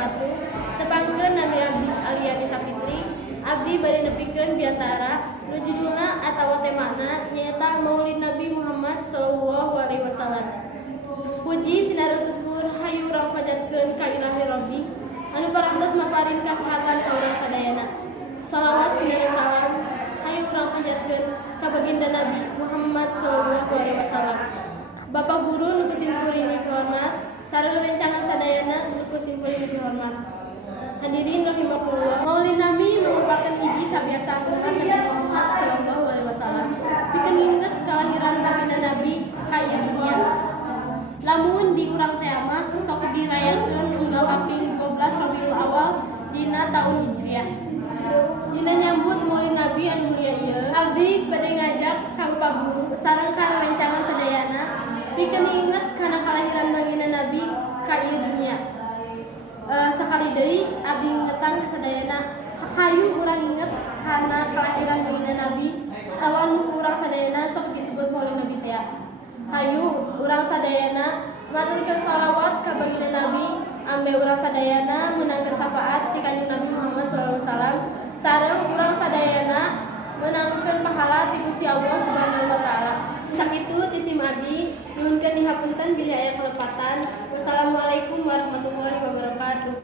wabarakatuh. Tepangkeun nami abdi Aliani Sapitri. Abdi bade nepikeun biantara nu judulna atawa temana nyaeta Maulid Nabi Muhammad sallallahu alaihi wasallam. Puji sinaran syukur hayu urang panjatkeun ka Ilahi Rabbi anu parantos maparin kasehatan ka urang sadayana. Shalawat sinaran salam hayu urang panjatkeun ka baginda Nabi Muhammad sallallahu alaihi wasallam. Bapak guru nu kusimpuring hormat sareng rencangan sadayana nu kusimpuring hormat. Hadirin rahimakumullah. Maulid Nabi merupakan hiji kebiasaan umat Nabi Muhammad sallallahu alaihi wasallam. Pikeun nginget kelahiran baginda Nabi ka ieu dunya. Lamun di urang teh mah sok dirayakeun unggal kaping 12 Rabiul Awal dina taun Hijriah. Dina nyambut Maulid Nabi anu mulia ieu, abdi bade ngajak ka Bapak guru sareng ka rencangan sadayana pikeun inget kana kelahiran baginda Nabi ka ieu dunya. Sekali deui abdi ngingetan sadayana hayu urang inget kana kelahiran baginda Nabi atawa nu urang sadayana sok disebut Maulid Nabi teh. Hayu urang sadayana maturkeun shalawat ka baginda Nabi ambe urang sadayana meunangkeun syafaat ti Kanjeng Nabi Muhammad sallallahu alaihi wasallam sareng urang sadayana meunangkeun pahala ti Gusti